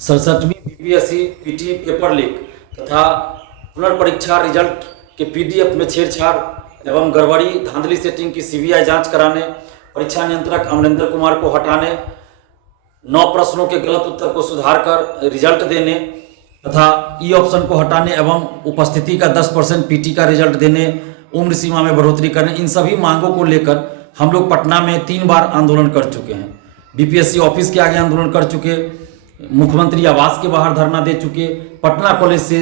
67वीं BPSC PT paper leak तथा पुनर्परीक्षा result के PDF में छेड़छाड़ एवं गड़बड़ी धांधली सेटिंग की सीबीआई जांच कराने, परीक्षा नियंत्रक अमरिंदर कुमार को हटाने, 9 प्रश्नों के गलत उत्तर को सुधार कर रिजल्ट देने तथा ई ऑप्शन को हटाने एवं उपस्थिति का 10% पीटी का रिजल्ट देने, उम्र सीमा में बढ़ोतरी करने, इन सभी मांगों को लेकर हम लोग पटना में 3 बार आंदोलन कर चुके हैं। बीपीएससी ऑफिस के आगे आंदोलन कर चुके, मुख्यमंत्री आवास के बाहर धरना दे चुके, पटना कॉलेज से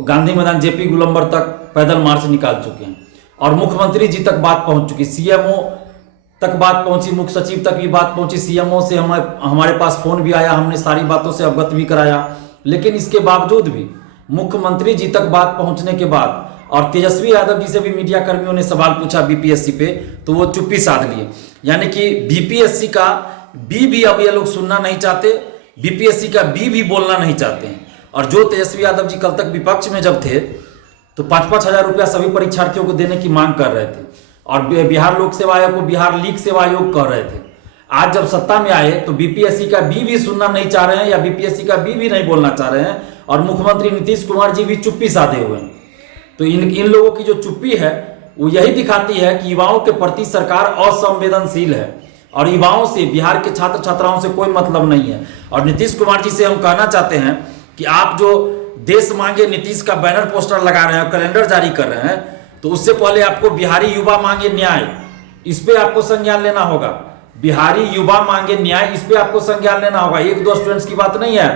गांधी मैदान जेपी गोलंबर तक पैदल मार्च निकाल चुके हैं और मुख्यमंत्री जी तक बात पहुंच चुकी, सीएमओ तक बात पहुंची, मुख्य सचिव तक भी बात पहुंची, सीएमओ से हमारे पास फोन भी आया, हमने सारी बातों से अवगत भी कराया। लेकिन इसके बावजूद भी मुख्यमंत्री जी तक बात पहुंचने के बाद और तेजस्वी यादव जी से भी मीडिया कर्मियों ने सवाल पूछा बीपीएससी पे, तो वो चुप्पी साध लिए। यानी कि बीपीएससी का बी भी अब ये लोग सुनना नहीं चाहते, बीपीएससी का बी भी बोलना नहीं चाहते हैं। और जो तेजस्वी यादव जी कल तक विपक्ष में जब थे तो 5-5 हजार रुपया सभी परीक्षार्थियों को देने की मांग कर रहे थे और बिहार लोक सेवा आयोग को बिहार लीक सेवा आयोग कह रहे थे। आज जब सत्ता में आए तो बीपीएससी का बी भी सुनना नहीं चाह रहे हैं या बीपीएससी का बी भी नहीं बोलना चाह रहे हैं और मुख्यमंत्री नीतीश कुमार जी भी चुप्पी साधे हुए हैं। तो इन लोगों की जो चुप्पी है वो यही दिखाती है कि युवाओं के प्रति सरकार असंवेदनशील है और युवाओं से, बिहार के छात्र छात्राओं से कोई मतलब नहीं है। और नीतीश कुमार जी से हम कहना चाहते हैं कि आप जो देश मांगे नीतीश का बैनर पोस्टर लगा रहे हैं, कैलेंडर जारी कर रहे हैं, तो उससे पहले आपको बिहारी युवा मांगे न्याय, इस पे आपको संज्ञान लेना होगा। बिहारी युवा मांगे न्याय, इस पे आपको संज्ञान लेना होगा। 1-2 स्टूडेंट्स की बात नहीं है,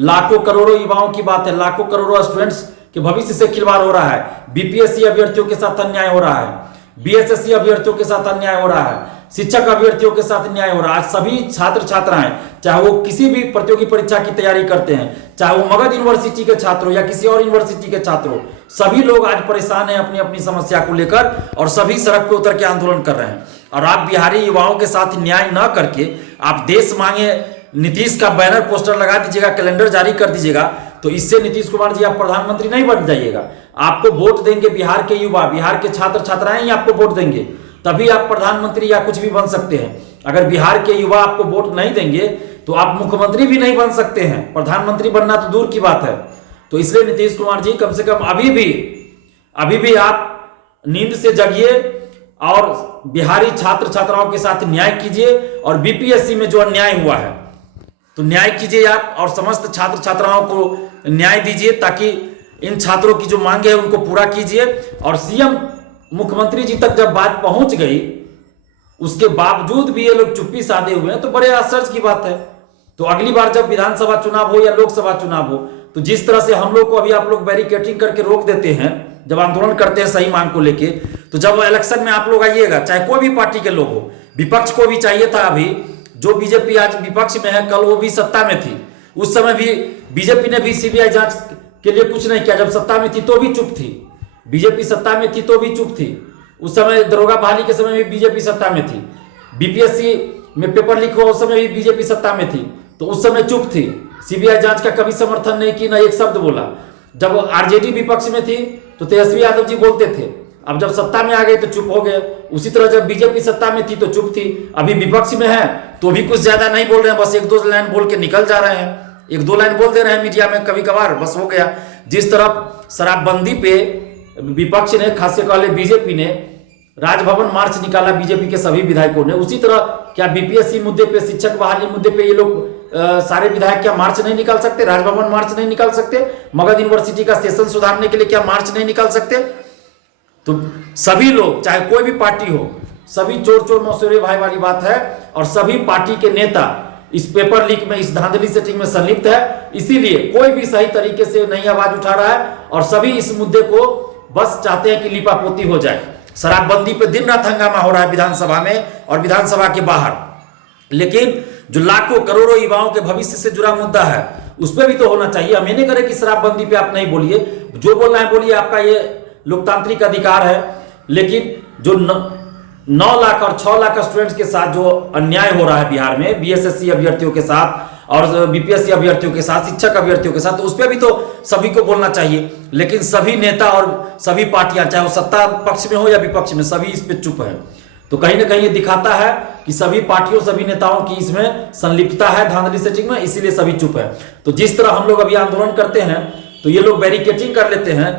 लाखों करोड़ों युवाओं की बात है, लाखों करोड़ों स्टूडेंट्स के भविष्य से खिलवाड़ हो रहा है। बीपीएससी अभ्यर्थियों के साथ अन्याय हो रहा है, बीएसएससी अभ्यर्थियों के साथ अन्याय हो रहा है, शिक्षक अभ्यर्थियों के साथ न्याय हो रहा है। आज सभी छात्र छात्राएं, चाहे वो किसी भी प्रतियोगी परीक्षा की तैयारी करते हैं, चाहे वो मगध यूनिवर्सिटी के छात्र हो या किसी और यूनिवर्सिटी के छात्र हो, सभी लोग आज परेशान हैं अपनी अपनी समस्या को लेकर और सभी सड़क पे उतर के आंदोलन कर रहे हैं। और आप बिहारी युवाओं के साथ न्याय न करके आप देश मांगे नीतीश का बैनर पोस्टर लगा दीजिएगा, कैलेंडर जारी कर दीजिएगा, तो इससे नीतीश कुमार जी आप प्रधानमंत्री नहीं बन जाइएगा। आपको वोट देंगे बिहार के युवा, बिहार के छात्र छात्राएं ही आपको वोट देंगे, तभी आप प्रधानमंत्री या कुछ भी बन सकते हैं। अगर बिहार के युवा आपको वोट नहीं देंगे तो आप मुख्यमंत्री भी नहीं बन सकते हैं, प्रधानमंत्री बनना तो दूर की बात है। तो इसलिए नीतीश कुमार जी कम से कम अभी भी आप नींद से जगिए और बिहारी छात्र छात्राओं के साथ न्याय कीजिए और बीपीएससी में जो अन्याय हुआ है तो न्याय कीजिए आप और समस्त छात्र छात्राओं को न्याय दीजिए, ताकि इन छात्रों की जो मांगे है उनको पूरा कीजिए। और सीएम मुख्यमंत्री जी तक जब बात पहुंच गई उसके बावजूद भी ये लोग चुप्पी साधे हुए हैं, तो बड़े आश्चर्य की बात है। तो अगली बार जब विधानसभा चुनाव हो या लोकसभा चुनाव हो, तो जिस तरह से हम लोग को अभी आप लोग बैरिकेटिंग करके रोक देते हैं जब आंदोलन करते हैं सही मांग को लेके, तो जब इलेक्शन में आप लोग आइएगा, चाहे कोई भी पार्टी के लोग हो, विपक्ष को भी चाहिए था, अभी जो बीजेपी आज विपक्ष में है, कल वो भी सत्ता में थी, उस समय भी बीजेपी ने भी सीबीआई जांच के लिए कुछ नहीं किया। जब सत्ता में थी तो भी चुप थी, बीजेपी सत्ता में थी तो भी चुप थी। उस समय दरोगा बहाली के समय भी बीजेपी सत्ता में थी, बीपीएससी में पेपर लीक हुआ उस समय भी बीजेपी सत्ता में थी, तो उस समय चुप थी, सीबीआई जांच का कभी समर्थन नहीं की, ना एक शब्द बोला। जब आरजेडी विपक्ष में थी तो तेजस्वी यादव जी बोलते थे, अब जब सत्ता में आ गए तो चुप हो गए। उसी तरह जब बीजेपी सत्ता में थी तो चुप थी, अभी विपक्ष में है तो भी कुछ ज्यादा नहीं बोल रहे हैं, बस 1-2 लाइन बोल के निकल जा रहे हैं, 1-2 लाइन बोल दे रहे हैं मीडिया में कभी कभार, बस हो गया। जिस तरह शराबबंदी पे विपक्ष ने, खास करके बीजेपी ने राजभवन मार्च निकाला बीजेपी के सभी विधायकों ने, उसी तरह क्या बीपीएससी मुद्दे पे, शिक्षक बहाली मुद्दे पे ये लोग सारे विधायक क्या मार्च नहीं निकाल सकते, राजभवन मार्च नहीं निकाल सकते, मगध यूनिवर्सिटी का सेशन सुधारने के लिए क्या मार्च नहीं निकाल सकते? तो सभी लोग, चाहे कोई भी पार्टी हो, सभी चोर चोर मौसेरे भाई वाली बात है और सभी पार्टी के नेता इस पेपर लीक में, इस धांधली सेटिंग में संलिप्त है। इसीलिए कोई भी सही तरीके से नहीं आवाज उठा रहा है और सभी इस मुद्दे को बस चाहते हैं कि लिपापोती हो जाए। शराबबंदी पे दिन रात हंगामा हो रहा है विधानसभा में और विधानसभा के बाहर, लेकिन जो लाखों करोड़ों युवाओं के भविष्य से जुड़ा मुद्दा है उस पर भी तो होना चाहिए। हम ये नहीं करें कि शराबबंदी पे आप नहीं बोलिए, जो बोलना है बोलिए, आपका ये लोकतांत्रिक अधिकार है। लेकिन जो 9 लाख और 6 लाख स्टूडेंट्स के साथ जो अन्याय हो रहा है बिहार में, बीएसएससी अभ्यर्थियों के साथ और बीपीएससी अभ्यर्थियों के साथ, शिक्षक अभ्यर्थियों के साथ, तो उस पर भी तो सभी को बोलना चाहिए। लेकिन सभी नेता और सभी पार्टियां, चाहे वो सत्ता पक्ष में हो या विपक्ष में, सभी इस पे चुप है। तो कहीं ना कहीं ये दिखाता है कि सभी पार्टियों सभी नेताओं की इसमें संलिप्तता है धांधली सेटिंग में, इसीलिए सभी चुप है। तो जिस तरह हम लोग अभी आंदोलन करते हैं तो ये लोग बैरिकेटिंग कर लेते हैं,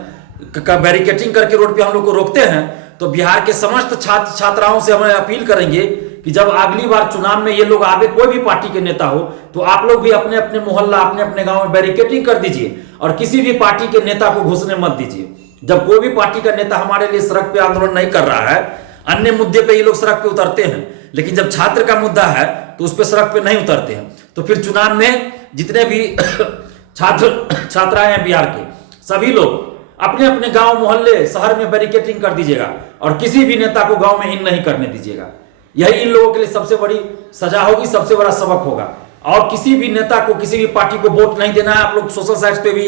बैरिकेटिंग करके रोड पे हम लोग को रोकते हैं। तो बिहार के समस्त छात्र छात्राओं से हमें अपील करेंगे कि जब अगली बार चुनाव में ये लोग आगे, कोई भी पार्टी के नेता हो, तो आप लोग भी अपने अपने मोहल्ला अपने अपने गांव में बैरिकेटिंग कर दीजिए और किसी भी पार्टी के नेता को घुसने मत दीजिए। जब कोई भी पार्टी का नेता हमारे लिए सड़क पे आंदोलन नहीं कर रहा है, अन्य मुद्दे पे ये लोग सड़क पे उतरते हैं, लेकिन जब छात्र का मुद्दा है तो उस पे सड़क पे नहीं उतरते हैं। तो फिर चुनाव में जितने भी छात्र छात्राएं हैं बिहार के, सभी लोग अपने अपने गांव मोहल्ले शहर में बैरिकेटिंग कर दीजिएगा और किसी भी नेता को गांव में इन नहीं करने दीजिएगा। यही इन लोगों के लिए सबसे बड़ी सजा होगी, सबसे बड़ा सबक होगा। और किसी भी नेता को, किसी भी पार्टी को वोट नहीं देना है। आप लोग सोशल साइट्स पे भी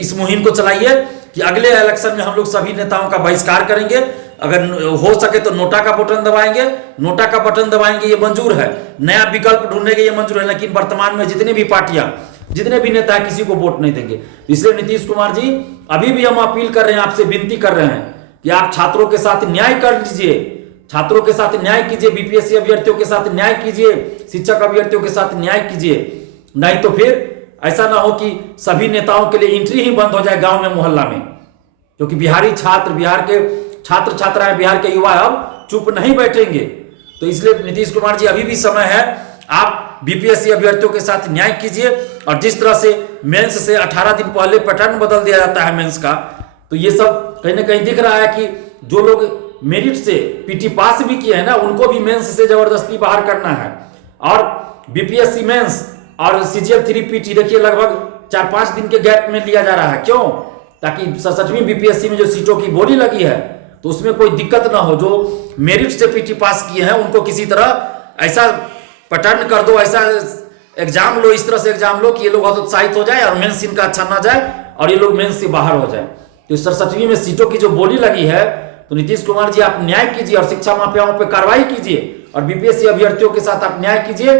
इस मुहिम को चलाइए कि अगले इलेक्शन में हम लोग सभी नेताओं का बहिष्कार करेंगे। अगर हो सके तो नोटा का बटन दबाएंगे, नोटा का बटन दबाएंगे, ये मंजूर है। नया विकल्प ढूंढेंगे, ये मंजूर है। लेकिन वर्तमान में जितने भी पार्टियां, जितने भी नेता किसी को वोट नहीं देंगे। इसलिए नीतीश कुमार जी, अभी भी हम अपील कर रहे हैं, आपसे विनती कर रहे हैं कि आप छात्रों के साथ न्याय कर लीजिए, छात्रों के साथ न्याय कीजिए, बीपीएससी अभ्यर्थियों के साथ न्याय कीजिए, शिक्षक अभ्यर्थियों के साथ न्याय कीजिए। नहीं तो फिर ऐसा ना हो कि सभी नेताओं के लिए एंट्री ही बंद हो जाए गांव में मोहल्ला में, क्योंकि बिहारी छात्र, बिहार के छात्र छात्राएं, बिहार के युवा अब चुप नहीं बैठेंगे। तो इसलिए नीतीश कुमार जी, अभी भी समय है, आप बीपीएससी अभ्यर्थियों के साथ न्याय कीजिए। और जिस तरह से मेंस से 18 दिन पहले पैटर्न बदल दिया जाता है मेंस का, तो ये सब कहीं ना कहीं दिख रहा है कि जो लोग मेरिट से पीटी पास भी किए हैं ना, उनको भी मेंस से जबरदस्ती बाहर करना है। और बीपीएससी मेंस और सीजीएल 3 पीटी देखिए लगभग 4-5 दिन के गैप में लिया जा रहा है। क्यों? ताकि 67वीं बीपीएससी में जो सीटों की बोली लगी है तो उसमें कोई दिक्कत ना हो। जो मेरिट से पीटी पास किए हैं उनको किसी तरह ऐसा पैटर्न कर दो, ऐसा एग्जाम लो, इस तरह से एग्जाम लो कि ये लोग बहुत उत्साहित हो जाए और मेंस इनका अच्छा ना जाए और ये लोग मेंस से बाहर हो जाए। तो 67वीं में सीटों की जो बोली लगी है, तो नीतीश कुमार जी आप न्याय कीजिए और शिक्षा माफियाओं पर कार्रवाई कीजिए और बीपीएससी अभ्यर्थियों के साथ आप न्याय कीजिए,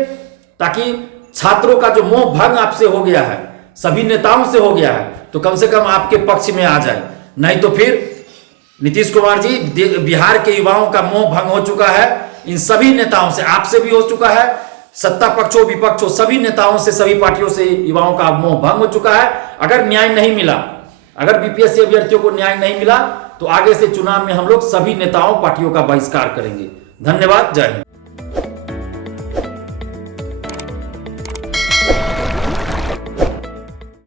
ताकि छात्रों का जो मोह भंग आपसे हो गया है, सभी नेताओं से हो गया है, तो कम से कम आपके पक्ष में आ जाए। नहीं तो फिर नीतीश कुमार जी, बिहार के युवाओं का मोह भंग हो चुका है इन सभी नेताओं से, आपसे भी हो चुका है, सत्ता पक्षों विपक्षों सभी नेताओं से, सभी पार्टियों से युवाओं का मोह भंग हो चुका है। अगर न्याय नहीं मिला, अगर बीपीएससी अभ्यर्थियों को न्याय नहीं मिला, तो आगे से चुनाव में हम लोग सभी नेताओं पार्टियों का बहिष्कार करेंगे। धन्यवाद, जय हिंद।